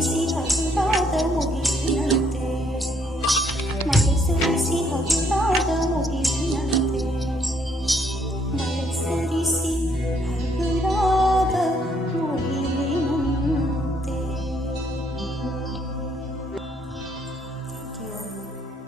Sifat 的目的